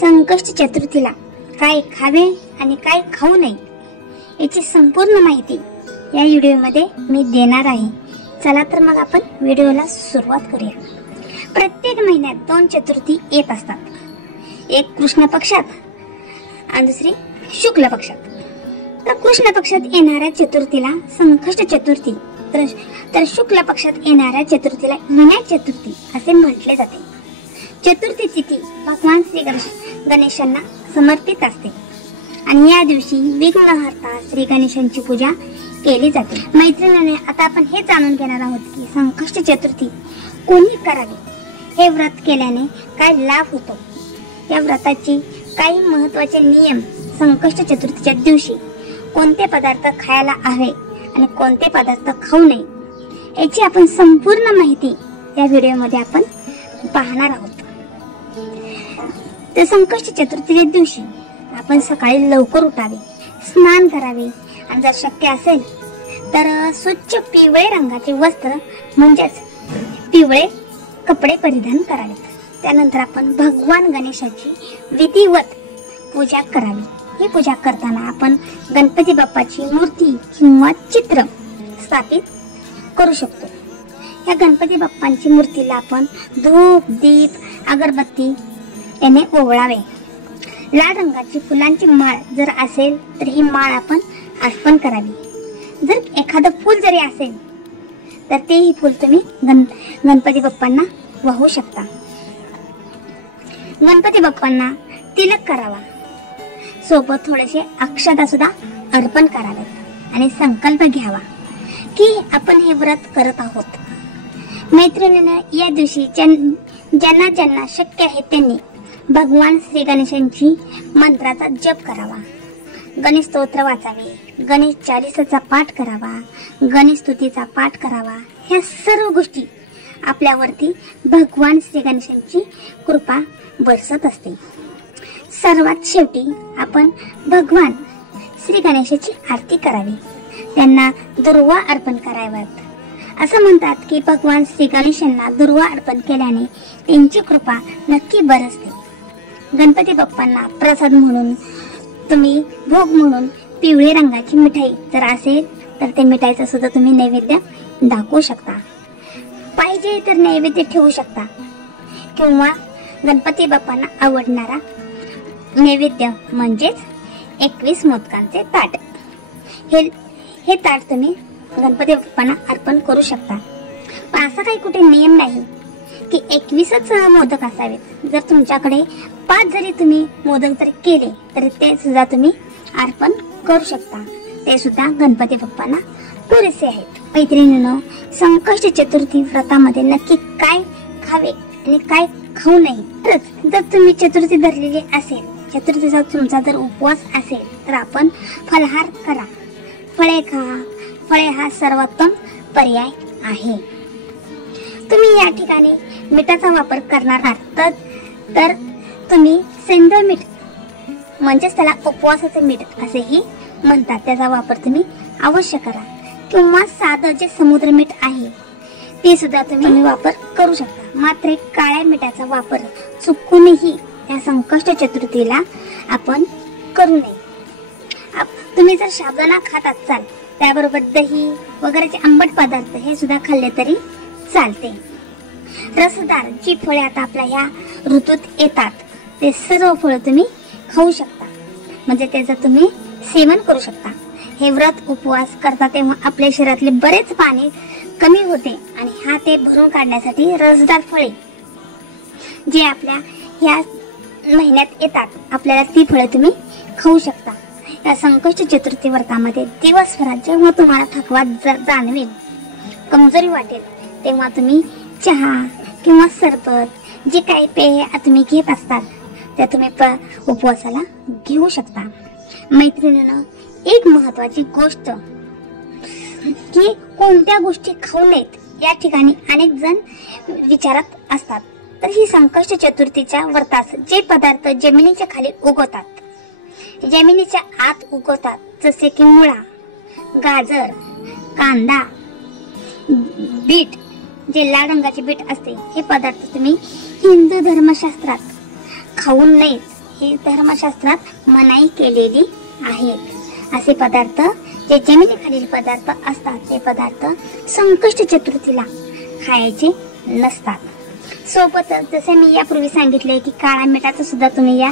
संकष्ट चतुर्थीला काय खावे आणि काय खाऊ नये याची संपूर्ण माहिती या व्हिडिओमध्ये मी देणार आहे। चला तर मग आपण व्हिडिओला सुरुवात करूया। प्रत्येक महिन्यात 2 चतुर्थी येत असतात, एक कृष्ण पक्षात आणि दुसरी शुक्ल पक्षात। तर कृष्ण पक्षात येणाऱ्या चतुर्थीला संकष्ट चतुर्थी तर शुक्ल पक्षात येणाऱ्या चतुर्थीला विनायक चतुर्थी असे म्हटले जाते। चतुर्थी तिथी भगवान श्री गणेशांना समर्पित असते आणि या दिवशी विघ्नहर्ता श्री गणेशांची पूजा केली जाते। मैत्रिणीने आता आपण हे जाणून घेणार आहोत की संकष्ट चतुर्थी कोणी करावी, हे व्रत केल्याने काय लाभ होतो, या व्रताची काही महत्त्वाचे नियम, संकष्ट चतुर्थीच्या दिवशी कोणते पदार्थ खायला हवे आणि कोणते पदार्थ खाऊ नये याची आपण संपूर्ण माहिती या व्हिडिओमध्ये आपण पाहणार आहोत। तर संकष्ट चतुर्थीच्या दिवशी आपण सकाळी लवकर उठावे, स्नान करावे आणि जर शक्य असेल तर स्वच्छ पिवळे रंगाचे वस्त्र म्हणजेच पिवळे कपडे परिधान करावेत। त्यानंतर आपण भगवान गणेशाची विधिवत पूजा करावी। ही पूजा करताना आपण गणपती बाप्पाची मूर्ती किंवा चित्र स्थापित करू शकतो। या गणपती बाप्पांची मूर्तीला आपण धूप, दीप, अगरबत्ती याने ओवाळावे। लाल रंगाची फुलांची माळ जर असेल तर ही माळ आपण अर्पण करावी। जर एखादं फूल जरी असेल तर तेही फूल तुम्ही गणपती बाप्पांना वाहू शकता। गणपती बाप्पांना तिलक करावा, सोबत थोडेसे अक्षता सुद्धा अर्पण करावेत आणि संकल्प घ्यावा की आपण हे व्रत करत आहोत। मैत्रिणींना या दिवशी ज्यांना ज्यांना शक्य आहे त्यांनी भगवान श्री गणेशांची मंत्राचा जप करावा, गणेश स्तोत्र वाचावे, गणेश चालीसाचा पाठ करावा, गणेश स्तुतीचा पाठ करावा। ह्या सर्व गोष्टी आपल्यावरती भगवान श्री गणेशांची कृपा बरसत असते। सर्वात शेवटी आपण भगवान श्री गणेशाची आरती करावी, त्यांना दुर्वा अर्पण कराव्यात। असं म्हणतात की भगवान श्री गणेशांना दुर्वा अर्पण केल्याने त्यांची कृपा नक्की बरसते। गणपती बाप्पांना प्रसाद म्हणून तुम्ही भोग म्हणून पिवळी रंगाची मिठाई जर असेल तर ते मिठाईचा सुद्धा तुम्ही नैवेद्य दाखवू शकता। पाहिजे तर नैवेद्य ठेवू शकता किंवा गणपती बाप्पांना आवडणारा नैवेद्य म्हणजेच 21 मोदकांचे ताट हे ताट तुम्ही गणपती बाप्पांना अर्पण करू शकता। पण असा काही कुठे नियम नाही की 21च मोदक असावेत। जर तुमच्याकडे 5 जरी तुम्ही मोदक जर केले तर ते सुद्धा तुम्ही अर्पण करू शकता, ते सुद्धा गणपती बाप्पांना पुरेसे आहेत। मैत्रिणींनो, संकष्ट चतुर्थी व्रतामध्ये नक्की काय खावे आणि काय खाऊ नये। जर तुम्ही चतुर्थी धरलेली असेल, चतुर्थीचा तुमचा जर उपवास असेल तर आपण फलाहार करा, फळे खा। फळे हा सर्वोत्तम पर्याय आहे। तुम्ही या ठिकाणी मिठाचा वापर करणार आहात तर तुम्ही सेंधव मीठ म्हणजेच त्याला उपवासाचे मीठ असेही म्हणतात, त्याचा वापर तुम्ही अवश्य करा किंवा साधं जे समुद्र मीठ आहे ते सुद्धा तुम्ही वापर करू शकता। मात्र काळ्या मिठाचा वापर चुकूनही या संकष्ट चतुर्थीला आपण करू नये। तुम्ही जर साबुदाणा खात असाल त्याबरोबर दही वगैरेचे आंबट पदार्थ हे सुद्धा खाल्ले तरी चालते। रसदार जी फळे आता आपल्या ह्या ऋतूत येतात ते सर्व फळे तुम्ही खाऊ शकता, म्हणजे त्याचं तुम्ही सेवन करू शकता। हे व्रत उपवास करता तेव्हा आपल्या शरीरातले बरेच पाणी कमी होते आणि ते भरून काढण्यासाठी रसदार फळे जे आपल्या ह्या महिन्यात येतात आपल्याला ती फळे तुम्ही खाऊ शकता। या संकष्ट चतुर्थी व्रतामध्ये दिवसभरात जेव्हा तुम्हाला थकवा जाणवेल, कमजोरी वाटेल, तेव्हा तुम्ही चहा किंवा सरबत जे काही पेय तुम्ही घेत असतात ते तुम्ही उपवासाला घेऊ शकता। मैत्रिणींनो, एक महत्वाची गोष्ट की कोणत्या गोष्टी खाऊ नयेत या ठिकाणी अनेक जण विचारत असतात। तर ही संकष्ट चतुर्थीच्या व्रतास जे पदार्थ जमिनीच्या खाली उगवतात, जमिनीच्या आत उगवतात, जसे की मुळा, गाजर, कांदा, बीट, जे लाल रंगाचे बीट असते, हे पदार्थ तुम्ही हिंदू धर्मशास्त्रात खाऊ नयेत हे धर्मशास्त्रात मनाई केलेली आहेत। असे पदार्थ जे जमिनीखालील पदार्थ असतात ते पदार्थ संकष्ट चतुर्थीला खायचे नसतात। सोबतच जसे मी यापूर्वी सांगितले की काळा मिठाचा सुद्धा तुम्ही या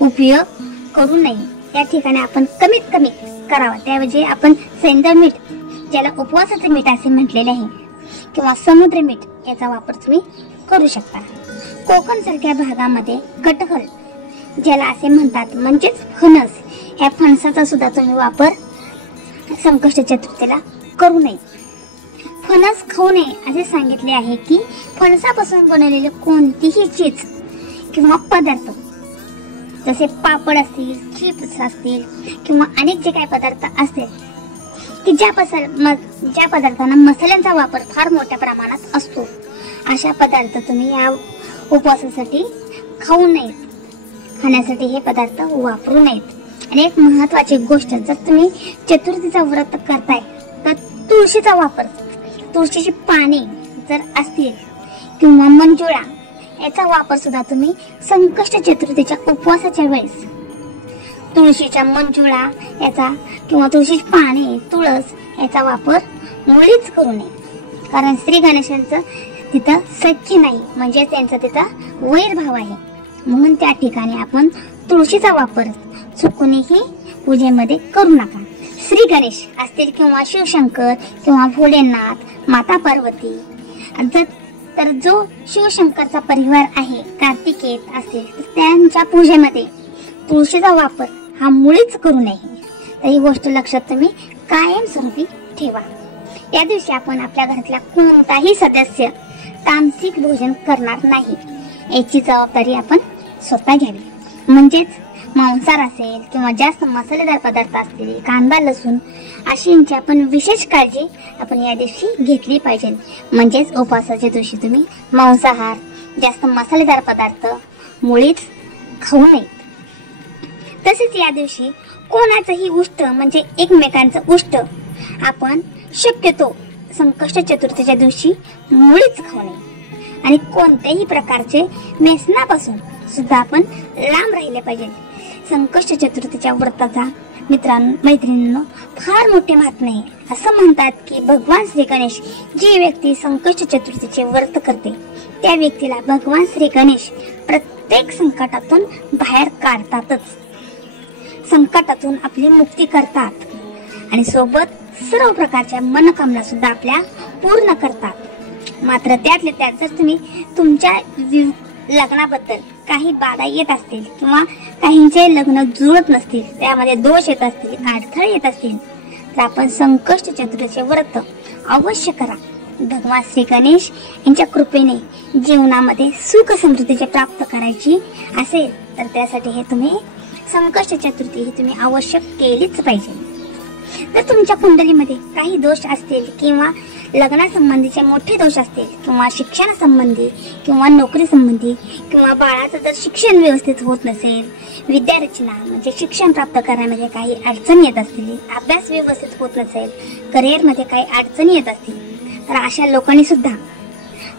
उपयोग करू नये। या ठिकाणी आपण कमीत कमी करावा, त्याऐवजी आपण सैंधव मीठ ज्याला उपवासाचे मीठ असे म्हटलेले आहे किंवा समुद्र मीठ याचा वापर तुम्ही करू शकता। कोकण सारख्या भागामध्ये कटहल ज्याला असे म्हणतात म्हणजेच फणस, या फणसाचा सुद्धा तुम्ही वापर संकष्ट चतुर्थीला करू नये। फणस खाऊ नये असे सांगितले आहे की फणसापासून बनवलेले कोणतीही चीज किंवा पदार्थ जसे पापड असतील, चिप्स असतील किंवा अनेक जे काही पदार्थ असतील की ज्या पदार्थांना मसाल्यांचा वापर फार मोठ्या प्रमाणात असतो, अशा पदार्थ तुम्ही या उपवासासाठी खाऊ नयेत, खाण्यासाठी हे पदार्थ वापरू नयेत। आणि एक महत्त्वाची गोष्ट, जर तुम्ही चतुर्थीचा व्रत करताय तर तुळशीचा वापर, तुळशीची पाने जर असतील किंवा मंजुळा याचा वापर सुद्धा तुम्ही संकष्ट चतुर्थीच्या उपवासाच्या वेळेस तुळशीच्या मंजुळा याचा किंवा तुळशीची पाने, तुळस याचा वापर मुळीच करू नये। कारण श्री गणेशांचं तिथं सख्य नाही, म्हणजे त्यांचा तिथं वैरभाव आहे, म्हणून त्या ठिकाणी आपण तुळशीचा वापर चुकूनही पूजेमध्ये करू नका। श्री गणेश असतील किंवा शिवशंकर किंवा भोलेनाथ, माता पार्वती, तर जो शिवशंकरचा परिवार आहे, कार्तिकेय असेल तर त्यांच्या पूजेमध्ये तुळशीचा वापर हा मुळीच करू नये। तर ही गोष्ट लक्षात तुम्ही कायमस्वरूपी ठेवा। या दिवशी आपण आपल्या घरातला कोणताही सदस्य तामसिक भोजन करणार नाही, याची जबाबदारी आपण स्वतः घ्यावी। म्हणजेच मांसाहार असेल किंवा जास्त मसालेदार पदार्थ असतील, कांदा लसूण अशींची आपण विशेष काळजी आपण या दिवशी घेतली पाहिजे। म्हणजेच उपवासाच्या दिवशी तुम्ही मांसाहार, जास्त मसालेदार पदार्थ मुळीच खाऊ नये। तसेच या दिवशी कोणाचंही उष्ट म्हणजे एकमेकांचं उष्ट आपण शक्यतो संकष्ट चतुर्थीच्या दिवशी मुळीच खाऊ नये। आणि कोणत्याही प्रकारचे व्यसनापासून सुद्धा आपण लांब राहिले पाहिजे। संकष्ट चतुर्थीच्या व्रताचा मित्रांनो, मैत्रिणींनो फार मोठे महात्म्य आहे। असं म्हणतात की भगवान श्री गणेश, जी व्यक्ती संकष्ट चतुर्थीचे व्रत करते त्या व्यक्तीला भगवान श्री गणेश प्रत्येक संकटातून बाहेर काढतातच, संकटातून आपली मुक्ती करतात आणि सोबत सर्व प्रकारच्या मनोकामना सुद्धा आपल्या पूर्ण करतात। मात्र त्यातल्या त्यात जर तुम्ही तुमच्या लग्नाबद्दल काही बाधा येत असतील किंवा काहींचे लग्न जुळत नसतील, त्यामध्ये दोष येत असतील, अडथळे येत असतील, तर आपण संकष्ट चतुर्थीचे व्रत अवश्य करा। भगवान श्री गणेश यांच्या कृपेने जीवनामध्ये सुख समृद्धीचे प्राप्त करायची असेल तर त्यासाठी हे तुम्ही संकष्ट चतुर्थी ही तुम्ही अवश्य केलीच पाहिजे। जर तुमच्या कुंडलीमध्ये काही दोष असतील किंवा लग्नासंबंधीचे मोठे दोष असतील किंवा शिक्षणासंबंधी किंवा नोकरी संबंधी किंवा बाळाचं जर शिक्षण व्यवस्थित होत नसेल, विद्यारचना म्हणजे शिक्षण प्राप्त करण्यामध्ये काही अडचणी येत असतील, अभ्यास व्यवस्थित होत नसेल, करिअरमध्ये काही अडचणी येत असतील, तर अशा लोकांनी सुद्धा,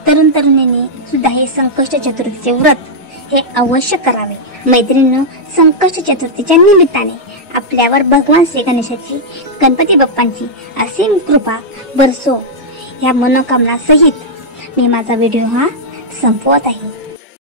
तरुण तरुणींनी सुद्धा हे संकष्ट चतुर्थीचे व्रत हे अवश्य करावे। मैत्रिणींनो, संकष्ट चतुर्थीच्या निमित्ताने आपल्यावर भगवान श्री गणेशाची, गणपती बाप्पांची असीम कृपा बरसो या मनोकामना सहित मी माझा व्हिडिओ हा संपवत आहे।